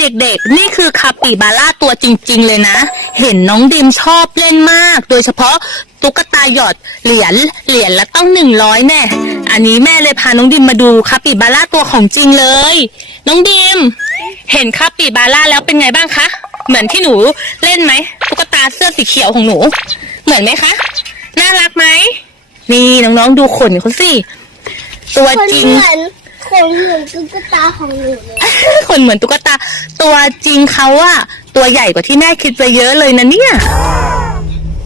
เด็กๆนี่คือคาปิบาร่าตัวจริงๆเลยนะเห็นน้องดิมชอบเล่นมากโดยเฉพาะตุ๊กตาหยอดเหรียญละต้อง100แน่อันนี้แม่เลยพาน้องดิมมาดูคาปิบาร่าตัวของจริงเลยน้องดิมเห็นคาปิบาร่าแล้วเป็นไงบ้างคะเหมือนที่หนูเล่นไหมตุ๊กตาเสื้อสีเขียวของหนูเหมือนไหมคะน่ารักไหมนี่น้องๆดูขนเขาสิตัวจริงขนเหมือนตุ๊กตาของหนูเลยขนเหมือนตุ๊กตาตัวจริงเขาอะตัวใหญ่กว่าที่แม่คิดไปเยอะเลยนะเนี่ย